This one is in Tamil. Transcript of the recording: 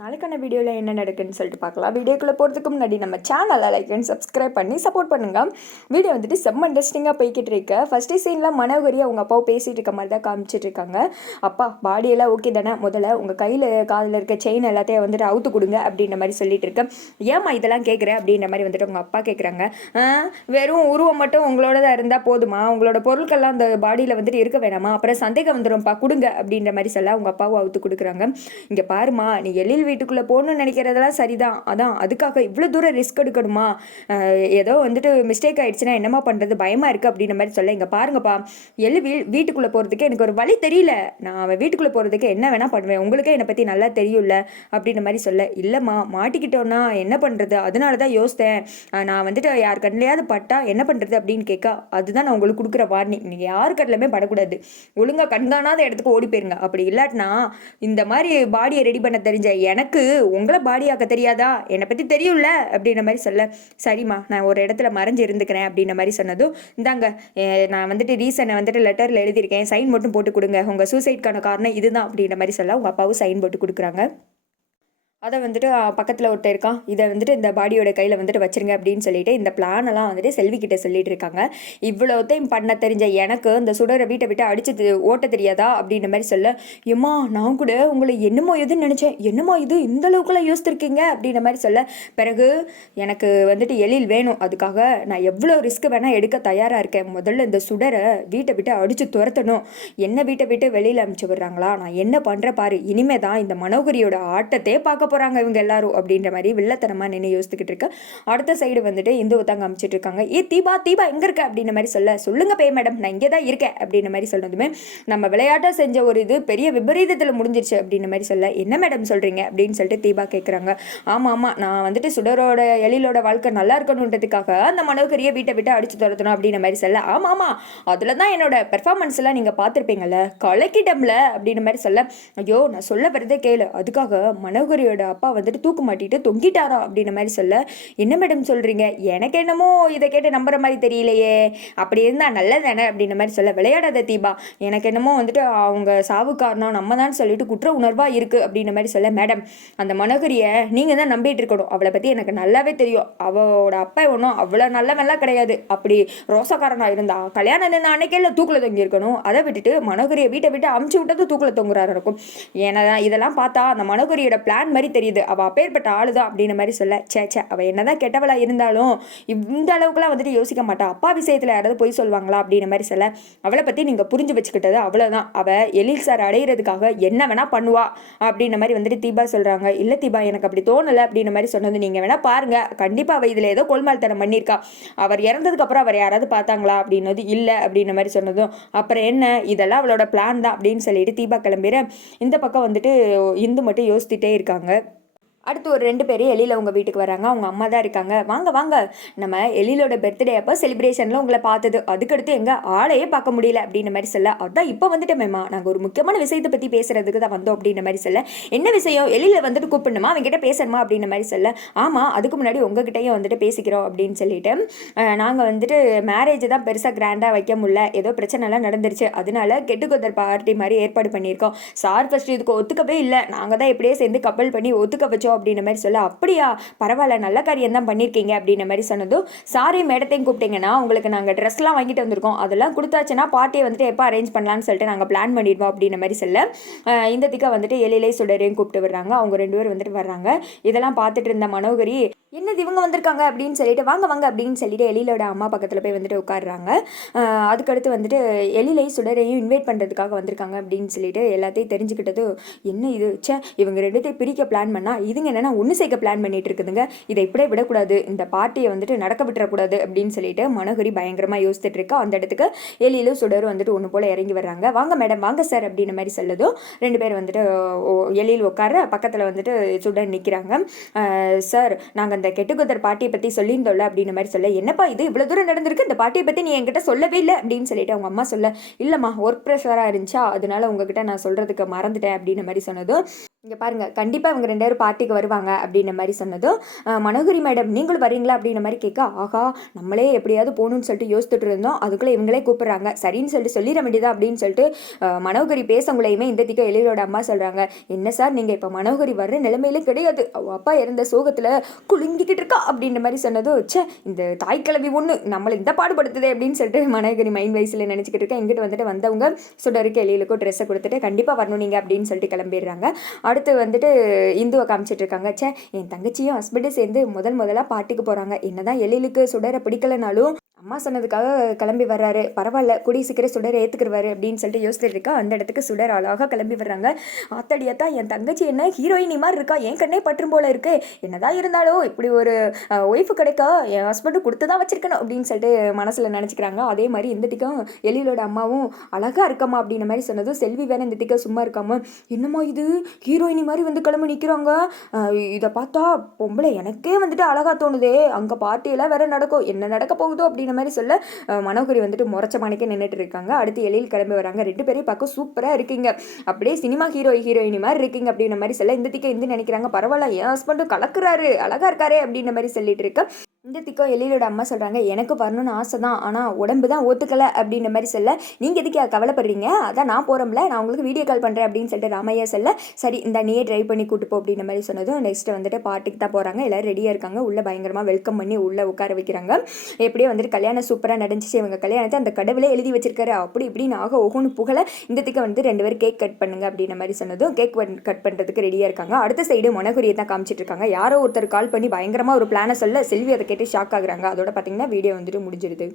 நாளைக்கான வீடியோவில் என்ன நடக்குன்னு சொல்லிட்டு பார்க்கலாம். வீடியோக்குள்ளே போகிறதுக்கு முன்னாடி நம்ம சேனலை லைக் அண்ட் சப்ஸ்கிரைப் பண்ணி சப்போர்ட் பண்ணுங்கள். வீடியோ வந்துட்டு செம்ம இன்ட்ரெஸ்டிங்காக போய்கிட்டு இருக்கு. ஃபஸ்ட்டு சீனில் மனோகரி அவங்க அப்பாவை பேசிகிட்டு இருக்க மாதிரி தான் காமிச்சிட்டு இருக்காங்க. அப்பா பாடியெல்லாம் ஓகே தானே, முதல்ல உங்கள் கையில் காதில் இருக்க செயின் எல்லாத்தையும் வந்துட்டு அவுத்து கொடுங்க அப்படின்ற மாதிரி சொல்லிட்டு இருக்கேன். ஏம்மா இதெல்லாம் கேட்குறேன் அப்படின்ற மாதிரி வந்துட்டு உங்கள் அப்பா கேட்குறாங்க. வெறும் உருவம் மட்டும் உங்களோட தான் இருந்தால் போதுமா, உங்களோட பொருட்கள்லாம் அந்த பாடியில் வந்துட்டு இருக்க வேணாமா, அப்புறம் சந்தேகம் வந்துடும்ப்பா கொடுங்க அப்படின்ற மாதிரி சொல்ல அவங்க அப்பாவும் அவுத்து கொடுக்குறாங்க. இங்கே பாருமா, நீ எழில் வீட்டுக்குள்ளே போகணும்னு நினைக்கிறதெல்லாம் சரிதான், அதான் அதுக்காக இவ்வளோ தூரம் ரிஸ்க் எடுக்கணுமா, ஏதோ வந்துட்டு மிஸ்டேக் ஆகிடுச்சுன்னா என்னம்மா பண்ணுறது, பயமாக இருக்குது அப்படின்ற மாதிரி சொல்ல. இங்கே பாருங்கப்பா, வீட்டுக்குள்ளே போகிறதுக்கு எனக்கு ஒரு வழி தெரியல, நான் அவன் வீட்டுக்குள்ளே போகிறதுக்கு என்ன வேணால் பண்ணுவேன், உங்களுக்கே என்னை பற்றி நல்லா தெரியும்ல அப்படின்ற மாதிரி சொல்ல. இல்லைம்மா மாட்டிக்கிட்டோன்னா என்ன பண்ணுறது, அதனால தான் யோசித்தேன், நான் வந்துட்டு யார் கண்ணிலையாவது பட்டா என்ன பண்ணுறது அப்படின்னு கேட்க. அதுதான் நான் உங்களுக்கு கொடுக்குற வார்னிங், நீங்கள் யார் கடலுமே படக்கூடாது, ஒழுங்காக கண்காணாத இடத்துக்கு ஓடி போயிருங்க. அப்படி இல்லாட்டினா இந்த மாதிரி பாடியை ரெடி பண்ண தெரிஞ்ச எனக்கு உங்களை பாடியாக்க தெரியாதா, என்னை பற்றி தெரியும்ல அப்படின்ற மாதிரி சொல்ல. சரிம்மா நான் ஒரு இடத்துல மறைஞ்சு இருந்துக்கிறேன் அப்படின்ற மாதிரி சொன்னதும், இந்தாங்க நான் வந்துட்டு ரீசனை வந்துட்டு லெட்டரில் எழுதியிருக்கேன், சைன் மட்டும் போட்டு கொடுங்க, உங்கள் சூசைட்கான காரணம் இதுதான் அப்படின்ற மாதிரி சொல்ல. உங்கள் அப்பாவும் சைன் போட்டு கொடுக்குறாங்க. அதை வந்துட்டு பக்கத்தில் ஒருத்தர் இருக்கான், இதை வந்துட்டு இந்த பாடியோட கையில் வந்துட்டு வச்சுருங்க அப்படின்னு சொல்லிட்டு இந்த பிளானெல்லாம் வந்துட்டு செல்விக்கிட்ட சொல்லிட்டு இருக்காங்க. இவ்வளோத்தையும் பண்ண தெரிஞ்ச எனக்கு இந்த சுடரை வீட்டை விட்டு அடிச்சு ஓட்ட தெரியாதா அப்படின்ற மாதிரி சொல்ல. ஏம்மா நான் கூட உங்களை என்னமோ எதுன்னு நினச்சேன், என்னமோ இது இந்த அளவுக்குலாம் யோசிச்சிருக்கீங்க அப்படின்ற மாதிரி சொல்ல. பிறகு எனக்கு வந்துட்டு எழில் வேணும், அதுக்காக நான் எவ்வளோ ரிஸ்க் வேணால் எடுக்க தயாராக இருக்கேன், முதல்ல இந்த சுடரை வீட்டை விட்டு அடித்து துரத்தணும், என்ன வீட்டை விட்டு வெளியில் அனுப்பிச்சு விடுறாங்களா, நான் என்ன பண்ணுற பாரு, இனிமே தான் இந்த மனோகரியோட ஆட்டத்தையே பார்க்க போறாங்க இவங்க எல்லாரும் அப்படின்ற மாதிரி வில்லத்தனமா நின்று யோசிச்சுக்கிட்டு இருக்க. அடுத்த சைடு வந்துட்டு இந்துவை தாங்க அமைச்சிட்டு இருக்காங்க. தீபா தீபா எங்க இருக்க அப்படின்ற மாதிரி சொல்ல. சொல்லுங்க பே மேடம், நான் இங்கே தான் இருக்கேன் அப்படின்ற மாதிரி சொன்னதுமே, நம்ம விளையாட்டா செஞ்ச ஒரு இது பெரிய விபரீதத்தில் முடிஞ்சிருச்சு அப்படின்ற மாதிரி சொல்ல. என்ன மேடம் சொல்றீங்க அப்படின்னு சொல்லிட்டு தீபா கேட்குறாங்க. ஆமா ஆமா, நான் வந்துட்டு சுடரோட எழிலோட வாழ்க்கை நல்லா இருக்கணுன்றதுக்காக அந்த மனோகரியை வீட்டை விட்டு அடிச்சு துரத்தணும் அப்படின்ற மாதிரி சொல்ல. ஆமா ஆமா, அதுல தான் என்னோட பெர்ஃபார்மன்ஸ் எல்லாம் நீங்க பார்த்துருப்பீங்கல்ல, கலக்கிட்டம்ல அப்படின்ற மாதிரி சொல்ல. ஐயோ நான் சொல்ல வரதே கேளு, அதுக்காக மனோகரியோட அப்பா வந்துட்டு தூக்கு மாட்டிட்டு தொங்கிட்டாரா அப்படின்ற மாதிரி சொல்ல. என்ன மேடம் சொல்றீங்க, எனக்கு என்னமோ இதை கேட்டு நம்புற மாதிரி தெரியலையே, அப்படி இருந்தா நல்லதானே அப்படின்ற மாதிரி சொல்ல. விளையாடாத தீபா, எனக்கு என்னமோ வந்துட்டு அவங்க சாவு காரணம் நம்ம தான் சொல்லிட்டு குற்ற உணர்வா இருக்கு அப்படின்ற மாதிரி சொல்ல. மேடம் அந்த மனோகரியை நீங்க தான் நம்பிட்டு இருக்கணும், அவளை பத்தி எனக்கு நல்லாவே தெரியும், அவளோட அப்பா ஒன்றும் அவ்வளோ நல்லவெல்லாம் கிடையாது, அப்படி ரோசக்காரனா இருந்தா கல்யாணம் நின்று அன்னைக்கே தூக்கில் தொங்கி இருக்கணும், அதை விட்டுட்டு மனோகரியை வீட்டை விட்டு அமுச்சு விட்டது தூக்கில் தொங்குறாரு இருக்கும். ஏன்னா இதெல்லாம் பார்த்தா அந்த மனோகரியோட பிளான் மாதிரி தெரியுது, அவள் அப்பேற்பட்ட ஆளுதான் அப்படின்ற மாதிரி சொல்ல. சேச்சே, அவள் என்னதான் கெட்டவளா இருந்தாலும் இந்த அளவுக்குலாம் வந்துட்டு யோசிக்க மாட்டா, அப்பா விஷயத்தில் யாராவது போய் சொல்லுவாங்களா அப்படின்ற மாதிரி சொல்ல. அவளை பற்றி நீங்கள் புரிஞ்சு வச்சுக்கிட்டது அவ்வளோதான், அவள் எழில் சார் அடையிறதுக்காக என்ன வேணா பண்ணுவா அப்படின்ற மாதிரி வந்துட்டு தீபா சொல்கிறாங்க. இல்லை தீபா எனக்கு அப்படி தோணலை அப்படின்ற மாதிரி சொன்னது, நீங்கள் வேணா பாருங்க, கண்டிப்பாக அவள் இதில் ஏதோ கொள்மால்தனம் பண்ணியிருக்கா, அவர் இறந்ததுக்கப்புறம் அவர் யாராவது பார்த்தாங்களா அப்படின்னது இல்லை அப்படின்ற மாதிரி சொன்னதும், அப்புறம் என்ன இதெல்லாம் அவளோட பிளான் தான் அப்படின்னு சொல்லிட்டு தீபா கிளம்பிற. இந்த பக்கம் வந்துட்டு இந்து மட்டும் யோசிச்சுட்டே இருக்காங்க. அடுத்து ஒரு 2 பேர் எழில உங்கள் வீட்டுக்கு வராங்க. அவங்க அம்மா தான் இருக்காங்க. வாங்க வாங்க, நம்ம எழிலோட பர்த்டே அப்போ செலிப்ரேஷனில் உங்களை பார்த்தது, அதுக்கடுத்து எங்கள் ஆளையே பார்க்க முடியல அப்படின்ற மாதிரி சொல்ல. அதான் இப்போ வந்துட்டு மேமா நாங்கள் ஒரு முக்கியமான விஷயத்தை பற்றி பேசுகிறதுக்கு தான் வந்தோம் அப்படின்ற மாதிரி சொல்ல. என்ன விஷயம், எழில வந்துட்டு கூப்பிடணுமா, அவங்ககிட்ட பேசணுமா அப்படின்ற மாதிரி சொல்ல. ஆமாம், அதுக்கு முன்னாடி உங்ககிட்டையும் வந்துட்டு பேசிக்கிறோம் அப்படின்னு சொல்லிட்டு, நாங்கள் வந்துட்டு மேரேஜ் தான் பெருசாக கிராண்டாக வைக்க முடியல, ஏதோ பிரச்சனைலாம் நடந்துருச்சு, அதனால கெட்டுக்கொதர் பார்ட்டி மாதிரி ஏற்பாடு பண்ணியிருக்கோம். சார் ஃபஸ்ட்டு இதுக்கு ஒத்துக்கவே இல்லை, நாங்கள் தான் எப்படியே சேர்ந்து கப்பல் பண்ணி ஒத்துக்க வச்சோம் அப்படின்ற மாதிரி சொல்ல. அப்படியா, பரவாயில்ல, நல்ல காரியம் தான் பண்ணியிருக்கீங்க அப்படின்ற மாதிரி சொன்னதும், சாரி மேடத்தையும் கூப்பிட்டீங்கன்னா உங்களுக்கு நாங்கள் ட்ரெஸ்லாம் வாங்கிட்டு வந்திருக்கோம், அதெல்லாம் கொடுத்தாச்சுன்னா பார்ட்டியை வந்துட்டு எப்போ அரேஞ்ச் பண்ணலான்னு சொல்லிட்டு நாங்கள் பிளான் பண்ணிடுவோம் அப்படின்ற மாதிரி சொல்ல. இந்த திக்கா வந்துட்டு எழிலை சுடரையும் கூப்பிட்டு வர்றாங்க. அவங்க 2 பேரும் வந்துட்டு வர்றாங்க. இதெல்லாம் பார்த்துட்டு இருந்த மனோகரி, என்னது இவங்க வந்திருக்காங்க அப்படின்னு சொல்லிட்டு, வாங்க வாங்க அப்படின்னு சொல்லிட்டு எழிலோட அம்மா பக்கத்தில் போய் வந்துட்டு உட்காடுறாங்க. அதுக்கடுத்து வந்துட்டு எழிலை சுடரையும் இன்வைட் பண்ணுறதுக்காக வந்திருக்காங்க அப்படின்னு சொல்லிட்டு எல்லாத்தையும் தெரிஞ்சுக்கிட்டது. என்ன இது, இவங்க 2 பிரிக்க பிளான் பண்ணால் இதுங்க என்னென்னா ஒன்று சேர்க்க பிளான் பண்ணிட்டு இருக்குதுங்க, இதை இப்படியே விடக்கூடாது, இந்த பார்ட்டியை வந்துட்டு நடக்க விட்டுறக்கூடாது அப்படின்னு சொல்லிட்டு மனோகரி பயங்கரமாக யோசிச்சுட்டு இருக்கா. அந்த இடத்துக்கு எழிலும் சுடரும் வந்துட்டு ஒன்று போல் இறங்கி வர்றாங்க. வாங்க மேடம் வாங்க சார் அப்படின்ற மாதிரி சொல்லதும் 2 பேர் வந்துட்டு எழில் உட்கார, பக்கத்தில் வந்துட்டு சுடர் நிற்கிறாங்க. சார் நாங்கள் அந்த கெட்டுக்குதர் பார்ட்டியை பற்றி சொல்லியிருந்தோம்ல அப்படின்ற மாதிரி சொல்ல. என்னப்பா இது இவ்வளோ தூரம் நடந்திருக்கு, இந்த பார்ட்டியை பற்றி நீ என்கிட்ட சொல்லவே இல்லை அப்படின்னு சொல்லிட்டு அவங்க அம்மா சொல்ல. இல்லைம்மா ஒர்க் ப்ரெஷராக இருந்துச்சா, அதனால உங்ககிட்ட நான் சொல்கிறதுக்கு மறந்துட்டேன் அப்படின்ற மாதிரி சொன்னதும், இங்கே பாருங்கள், கண்டிப்பாக இவங்க 2 பேரும் பார்ட்டிக்கு வருவாங்க அப்படின்ற மாதிரி சொன்னதும் மனோகரி மேடம் நீங்களும் வரீங்களா அப்படின்ற மாதிரி கேட்க, ஆகா நம்மளே எப்படியாவது போகணும்னு சொல்லிட்டு யோசிச்சுட்டு இருந்தோம், அதுக்குள்ளே இவங்களே கூப்பிட்றாங்க, சரின்னு சொல்லிட்டு சொல்லிட வேண்டியதா அப்படின்னு சொல்லிட்டு மனோகரி பேசவங்களையுமே இந்த திக்க எழிலோட அம்மா சொல்கிறாங்க, என்ன சார் நீங்கள் இப்போ மனோகரி வர்ற நிலைமையிலும் கிடையாது, அவள் அப்பா இறந்த சோகத்தில் குலுங்கிக்கிட்டு இருக்கா அப்படின்ற மாதிரி சொன்னதும், ச்சே இந்த தாய்க்கிழவி ஒன்று நம்மளை இந்த பாடுபடுத்துதே அப்படின்னு சொல்லிட்டு மனோகரி மைண்ட் வைஸில் நினச்சிக்கிட்டு இருக்கேன். இங்கிட்டு வந்துட்டு வந்தவங்க சுடருக்கு எழிலுக்கும் ட்ரெஸ்ஸை கொடுத்துட்டு கண்டிப்பாக வரணும் நீங்கள் அப்படின்னு சொல்லிட்டு கிளம்பிடுறாங்க. அடுத்து வந்துட்டு இந்துவை காமிச்சிட்டு இருக்காங்க, ச்சே என் தங்கச்சியும் ஹஸ்பண்டும் சேர்ந்து முதலாக பாட்டிக்கு போகிறாங்க, என்னதான் எழிலுக்கு சுடரை பிடிக்கலனாலும் அம்மா சொன்னதுக்காக கிளம்பி வர்றாரு, பரவாயில்ல கூடிய சீக்கிரம் சுடரை ஏற்றுக்குருவாரு அப்படின்னு சொல்லிட்டு யோசிச்சுட்டு இருக்கா. அந்த இடத்துக்கு சுடர் அழகாக கிளம்பி வர்றாங்க. ஆத்தடியாத்தா என் தங்கச்சி என்ன ஹீரோயினி மாதிரி இருக்கா, என் கண்ணே பற்றும் போல இருக்கு, என்னதான் இருந்தாலும் இப்படி ஒரு ஒய்ஃபு கிடைக்கா என் ஹஸ்பண்டு கொடுத்து தான் வச்சிருக்கணும் அப்படின்னு சொல்லிட்டு மனசில் நினச்சிக்கிறாங்க. அதே மாதிரி இந்த திக்கம் எழிலோட அம்மாவும் அழகாக இருக்கம்மா அப்படின்ற மாதிரி சொன்னதும் செல்வி வேற இந்த திக்கம் சும்மா இருக்காம, என்னம்மா இது ஹீரோயினி மாதிரி வந்து கிளம்பி நிற்கிறாங்க, இதை பார்த்தா பொம்பளை எனக்கே வந்துட்டு அழகாக தோணுதே, அங்கே பார்ட்டியெல்லாம் வேற நடக்கும், என்ன நடக்க போகுதோ அப்படின்ற மாதிரி சொல்ல மனோகரி வந்துட்டு முறைச்ச மணிக்கே நின்றுட்டு இருக்காங்க. அடுத்து எழில் கிளம்பி வராங்க, 2 பேரையும் பார்க்க சூப்பராக இருக்கீங்க, அப்படியே சினிமா ஹீரோயினி மாதிரி இருக்கீங்க அப்படின்ற மாதிரி சொல்ல இந்த திக்க இந்து நினைக்கிறாங்க, பரவாயில்ல என் ஹஸ்பண்டும் கலக்குறாரு அழகா இருக்காரு அப்படின்ற மாதிரி சொல்லிட்டு இருக்க. இந்த திக்கம் எழிலோட அம்மா சொல்கிறாங்க, எனக்கு வரணும்னு ஆசை தான், ஆனால் உடம்பு தான் ஒத்துக்கலை அப்படின்ற மாதிரி சொல்ல, நீங்கள் எதுக்கு கவலைப்படுறீங்க, அதான் நான் போகிறோம்ல, நான் உங்களுக்கு வீடியோ கால் பண்ணுறேன் அப்படின்னு சொல்லிட்டு ராமையா சொல்ல, சரி இந்த நீயே ட்ரைவ் பண்ணி கூட்டு போ அப்படின்ற மாதிரி சொன்னதும் நெக்ஸ்ட் வந்துட்டு பாட்டுக்கு தான் போகிறாங்க. எல்லோரும் ரெடியாக இருக்காங்க, உள்ளே பயங்கரமாக வெல்கம் பண்ணி உள்ளே உட்கார வைக்கிறாங்க. எப்படியே வந்துட்டு கல்யாணம் சூப்பராக நடந்துச்சு, இவங்க கல்யாணத்தை அந்த கடவுளே எழுதி வச்சிருக்காரு அப்படி இப்படின்னு ஆக ஒவ்வொன்று புகழ. இந்த திக்க வந்து 2 பேரும் கேக் கட் பண்ணுங்க அப்படின்ற மாதிரி சொன்னதும் கேக் கட் பண்ணுறதுக்கு ரெடியாக இருக்காங்க. அடுத்த சைடு மனோகரியை தான் காமிச்சிட்டு இருக்காங்க. யாரோ ஒருத்தர் கால் பண்ணி பயங்கரமாக ஒரு பிளானை சொல்ல செல்வி அதை கேட்டு ஷாக் ஆகுறாங்க. அதோட பார்த்தீங்கன்னா வீடியோ வந்துட்டு முடிஞ்சிருது.